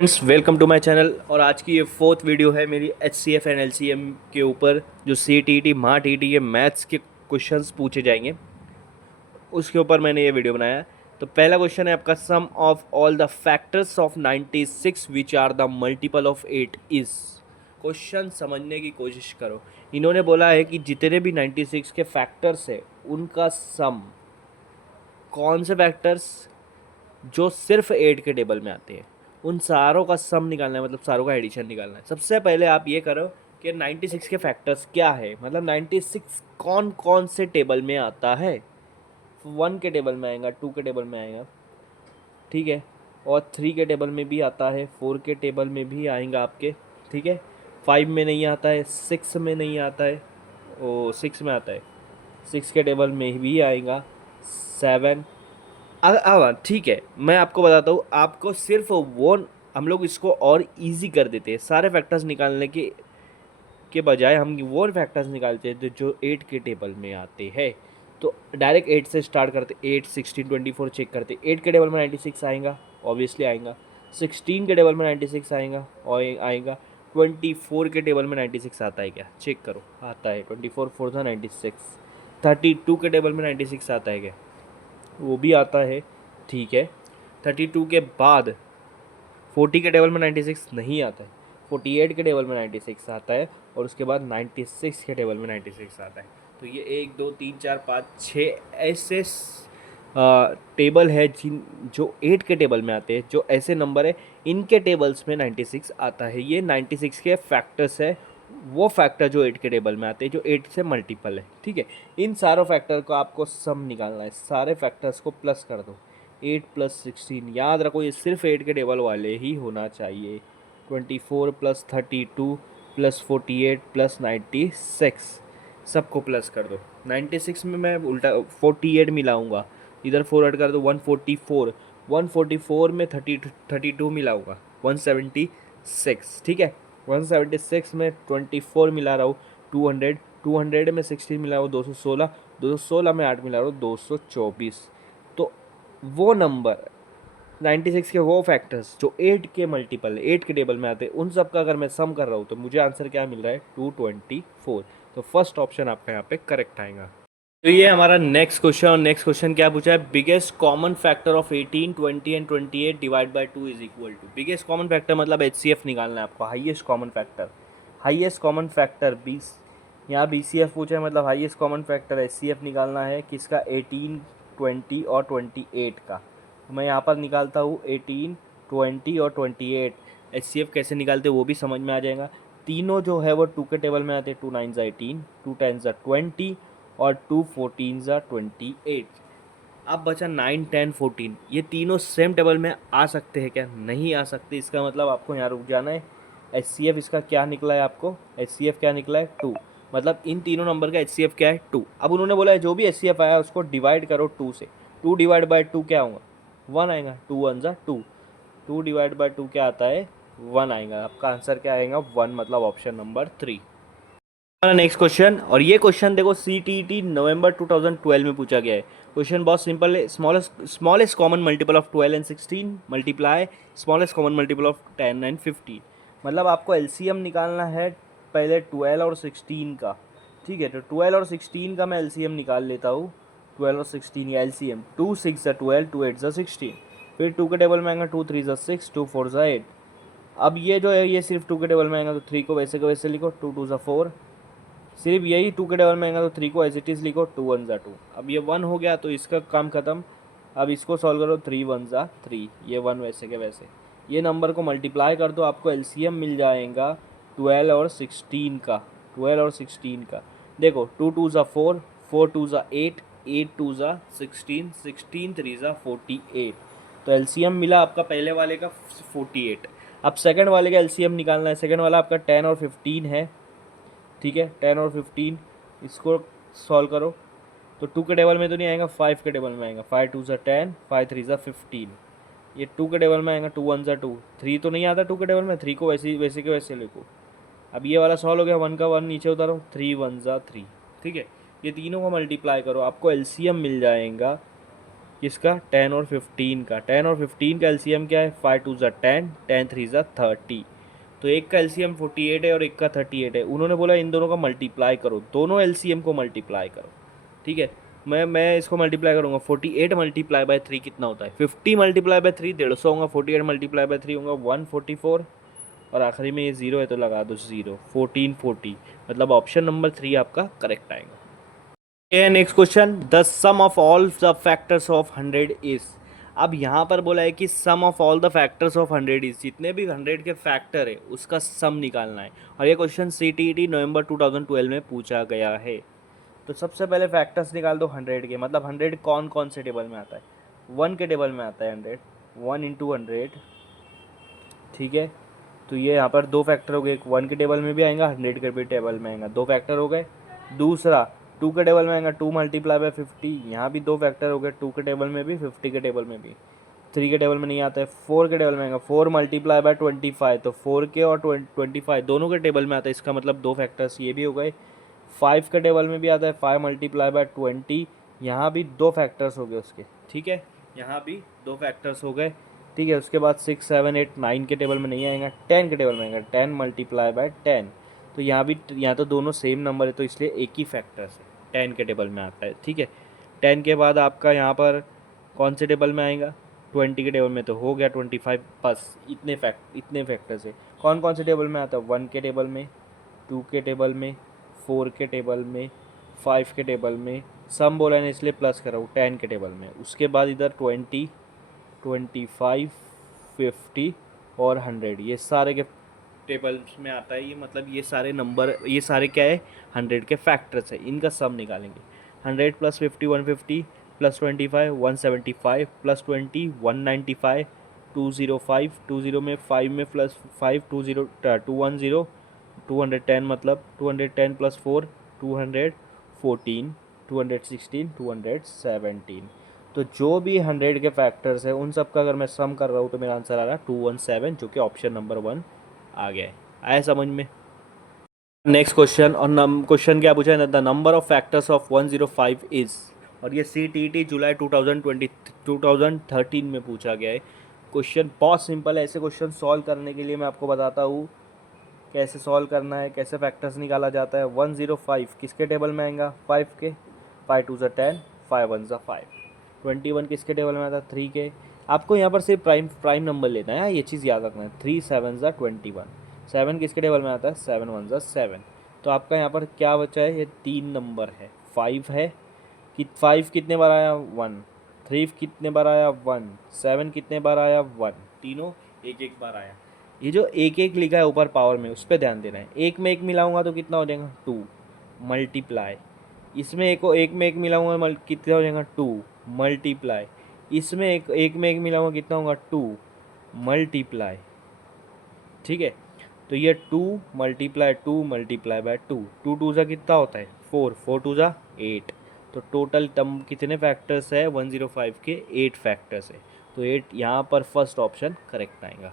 Friends, welcome to my channel. और आज की ये फोर्थ वीडियो है मेरी HCF एंड LCM के ऊपर, जो CTET माह TET के मैथ्स के क्वेश्चंस पूछे जाएंगे उसके ऊपर मैंने ये वीडियो बनाया है। तो पहला क्वेश्चन है आपका, sum of all the factors of 96 which are the multiple of 8 is. Question समझने की कोशिश करो। इन्होंने बोला है कि जितने भी 96 के फैक्टर्स है उनका सम, कौन से फैक्टर्स जो सिर्फ 8 के टेबल में आते हैं उन सारों का सम निकालना है, मतलब सारों का एडिशन निकालना है। सबसे पहले आप ये करो कि 96 के फैक्टर्स क्या है, मतलब 96 कौन कौन से टेबल में आता है। 1 के टेबल में आएगा, 2 के टेबल में आएगा, ठीक है, और 3 के टेबल में भी आता है, 4 के टेबल में भी आएगा आपके, ठीक है। 5 में नहीं आता है, 6 में नहीं आता है, ओ 6 में आता है, 6 के टेबल में भी आएगा, 7। अब ठीक है, मैं आपको बताता हूँ, आपको सिर्फ वो, हम लोग इसको और इजी कर देते हैं। सारे फैक्टर्स निकालने के बजाय हम वो फैक्टर्स निकालते हैं जो 8 के टेबल में आते हैं। तो डायरेक्ट 8 से स्टार्ट करते, 8 16 24 चेक करते। 8 के टेबल में 96 आएगा, ऑब्वियसली आएगा। 16 के टेबल में 96 आएगा और आएगा। 24 के टेबल में 96 आता है क्या, चेक करो, आता है। 24 4 था 96। 32 के टेबल में 96 आता है क्या, वो भी आता है, ठीक है। 32 के बाद 40 के टेबल में 96 नहीं आता है, 48 के टेबल में 96 आता है, और उसके बाद 96 के टेबल में 96 आता है। तो ये 1 2 3 4 5 6 ऐसे टेबल है जिन जो 8 के टेबल में आते हैं, जो ऐसे नंबर है इनके टेबल्स में 96 आता है। ये 96 के फैक्टर्स है, वो फैक्टर जो 8 के टेबल में आते हैं, जो 8 से मल्टीपल है, ठीक है। इन सारों फैक्टर को आपको सम निकालना है, सारे फैक्टर्स को प्लस कर दो। 8 + 16, याद रखो ये सिर्फ 8 के टेबल वाले ही होना चाहिए। 24 + 32 + 48 + 96, सबको प्लस कर दो। 96 में मैं उल्टा 48 मिलाऊंगा, इधर 4 ऐड कर दो, 144। 144 में 32 मिलाऊंगा, 176, ठीक है। 176 में 24 मिला रहा हूँ, 200। 200 में 16 मिला रहा हूँ, 216। 216 में 8 मिला रहा हूँ, 224। तो वो नंबर 96 के वो फैक्टर्स जो 8 के मल्टीपल, 8 के टेबल में आते हैं, उन सब का अगर मैं सम कर रहा हूँ तो मुझे आंसर क्या मिल रहा है, 224। तो फर्स्ट ऑप्शन आपका यहाँ पे करेक्ट आएगा। तो ये हमारा नेक्स्ट क्वेश्चन, और नेक्स्ट क्वेश्चन क्या पूछा है, biggest common factor of 18 20 and 28 divide by 2 is equal to. Biggest common factor मतलब HCF निकालना है आपको, highest common factor. Highest common factor 20, यहाँ BCF पूछा है, मतलब हाईएस्ट कॉमन फैक्टर HCF निकालना है किसका, 18 20 और 28 का। तो मैं यहाँ पर निकालता हूँ 18 20 और 28। HCF कैसे निकालते हैं वो भी समझ में आ जाएगा। तीनों जो है वो 2 के टेबल में आते हैं, 2 9 18, 2 10 20 और 2 14 28। अब बचा 9 10 14, ये तीनों सेम टेबल में आ सकते हैं क्या, नहीं आ सकते। इसका मतलब आपको यहाँ रुक जाना है। HCF इसका क्या निकला है, आपको HCF क्या निकला है, 2। मतलब इन तीनों नंबर का HCF क्या है, 2। अब उन्होंने बोला है जो भी HCF आया उसको डिवाइड करो 2 से। 2 डिवाइड बाई 2 क्या होगा, 1 आएगा। 2 1 2, 2 डिवाइड बाई 2 क्या आता है, 1 आएगा। आपका आंसर क्या आएगा, 1, मतलब ऑप्शन नंबर 3। नेक्स्ट क्वेश्चन, और ये क्वेश्चन देखो CTET नवंबर 2012 में पूछा गया है। क्वेश्चन बहुत सिंपल है। Smallest common multiple of 12 and 16 multiply smallest common multiple of 10 and 15। मतलब आपको LCM निकालना है पहले 12 और 16 का, ठीक है। तो 12 और 16 का मैं LCM निकाल लेता हूँ। 12 और 16 या LCM, 2 6 12, 2 8 16। फिर 2 के टेबल में आएगा, 2 3 6, 2 4 8। अब ये जो है ये सिर्फ 2 के टेबल में आएगा, तो 3 को वैसे का वैसे लिखो, 2 2 4। सिर्फ यही 2 के टेबल में आएगा तो 3 को एज इट इज़ लिखो, 2 1 2। अब ये 1 हो गया तो इसका काम खत्म। अब इसको सॉल्व करो, 3 1 3, ये 1 वैसे के वैसे। ये नंबर को मल्टीप्लाई कर दो, आपको LCM मिल जाएगा 12 और 16 का। 12 और 16 का देखो, 2 2 4, 4 2 8, 8 2 16, 16 3 48। तो LCM मिला आपका पहले वाले का 48। अब सेकंड वाले का LCM निकालना है। सेकंड वाला आपका 10 और 15 है, ठीक है। 10 और 15 इसको सॉल्व करो तो 2 के टेबल में तो नहीं आएगा, 5 के टेबल में आएगा। 5 2 10, 5 3 15। ये 2 के टेबल में आएगा, 2 1 2। 3 तो नहीं आता 2 के टेबल में, 3 को वैसे वैसे के वैसे लिखो। अब ये वाला सॉल्व हो गया, 1 का 1 नीचे उतारो, 3 1 3, ठीक है। ये तीनों को मल्टीप्लाई करो, आपको LCM मिल जाएगा किसका? 10 और 15 का। 10 और 15 का एलसीएम क्या है? 5 2 ज़ा 10, 10 3 ज़ा 30। तो एक का एलसीएम 48 है और एक का 38 है। उन्होंने बोला इन दोनों का मल्टीप्लाई करो, दोनों एलसीएम को मल्टीप्लाई करो। ठीक है, मैं इसको मल्टीप्लाई करूँगा। 48 मल्टीप्लाई बाय 3 कितना होता है? 50 मल्टीप्लाई बाय 3 150 होगा। 48 मल्टीप्लाई बाय 3 होगा 144, और आखिरी में ये ज़ीरो है तो लगा दो ज़ीरो। 1440, मतलब ऑप्शन नंबर 3 आपका करेक्ट आएगा। Next question, the sum of all the factors of 100 is. अब यहाँ पर बोला है कि sum of all the factors of 100 is, जितने भी 100 के फैक्टर है उसका सम निकालना है। और ये क्वेश्चन CTET नवंबर 2012 में पूछा गया है। तो सबसे पहले फैक्टर्स निकाल दो 100 के, मतलब 100 कौन कौन से टेबल में आता है? 1 के टेबल में आता है 100, 1 इंटू 100। ठीक है, तो ये यहाँ पर दो फैक्टर हो गए, एक 1 के टेबल में भी आएगा, 100 के भी टेबल में आएगा, दो फैक्टर हो गए। दूसरा 2 के टेबल में आएगा, 2 मल्टीप्लाई बाय 50, यहाँ भी दो फैक्टर हो गए, 2 के टेबल में भी 50 के टेबल में भी। 3 के टेबल में नहीं आता है, 4 के टेबल में आएगा, 4 मल्टीप्लाई बाय 25, तो 4 के और 25 दोनों के टेबल में आता है, इसका मतलब दो फैक्टर्स ये भी हो गए। 5 के टेबल में भी आता है, 5 मल्टीप्लाई बाय 20, यहाँ भी दो फैक्टर्स हो गए उसके। ठीक है, यहाँ भी दो फैक्टर्स हो गए। ठीक है, उसके बाद 6 7 8 9 के टेबल में नहीं आएगा, 10 के टेबल में आएगा, 10 मल्टीप्लाई बाय 10। तो यहाँ तो दोनों सेम नंबर है, तो इसलिए एक ही फैक्टर्स है, 10 के टेबल में आता है। ठीक है, 10 के बाद आपका यहाँ पर कौन से टेबल में आएगा? 20 के टेबल में तो हो गया 25, बस इतने फैक्टर्स है। कौन कौन से टेबल में आता है? 1 के टेबल में, 2 के टेबल में, 4 के टेबल में, 5 के टेबल में। सम बोला है इसलिए प्लस कर रहा हूँ, 10 के टेबल में। उसके बाद इधर 20, 25, 50 और 100, ये सारे के टेबल्स में आता है। ये मतलब ये सारे नंबर, ये सारे क्या है? 100 के फैक्टर्स है, इनका सम निकालेंगे। 100 प्लस 50 150, प्लस 25 175, प्लस 20 195, 205, 20 में 5 में प्लस 5 20 210, 210 मतलब 210 प्लस 4 214, 216, 217। तो जो भी 100 के फैक्टर्स है उन सब का अगर मैं सम कर रहा हूँ तो मेरा आंसर आ रहा है 217, जो कि ऑप्शन नंबर 1 आ गया है। आया समझ में? नेक्स्ट क्वेश्चन, और क्वेश्चन क्या पूछा है? The number of factors of 105 is. और ये CTET जुलाई 2013 में पूछा गया है। क्वेश्चन बहुत सिंपल है। ऐसे क्वेश्चन सॉल्व करने के लिए मैं आपको बताता हूँ कैसे सॉल्व करना है, कैसे फैक्टर्स निकाला जाता है। 105 किसके टेबल में आएगा? 5 के, 5 2 ज़ा 10, 5 1 ज़ा 5। 21 किसके टेबल में आता है? 3 के। आपको यहाँ पर सिर्फ प्राइम नंबर लेना है, ये चीज़ याद रखना है। 3 7 ज़ा 21। 7 किसके टेबल में आता है? 7 1 ज़ा 7। तो आपका यहाँ पर क्या बचा है? ये 3 नंबर है, 5 है कि 5 कितने बार आया? 1। 3 कितने बार आया? 1। 7 कितने बार आया? 1। तीनों एक एक बार आया। ये जो एक एक लिखा है ऊपर पावर में, उस पर ध्यान देना है। एक में एक मिलाऊंगा तो कितना हो जाएगा? 2 मल्टीप्लाई। इसमें एक में एक मिलाऊंगा कितना हो जाएगा? 2 मल्टीप्लाई। इसमें एक में एक मिलाऊंगा कितना होगा? 2 मल्टीप्लाई। ठीक है, तो ये 2 मल्टीप्लाई 2 मल्टीप्लाई बाय 2, 2 2 ज़ा कितना होता है? 4, 4 2 ज़ा 8। तो टोटल कितने फैक्टर्स है 105 के? 8 फैक्टर्स है। तो 8 यहाँ पर फर्स्ट ऑप्शन करेक्ट आएगा।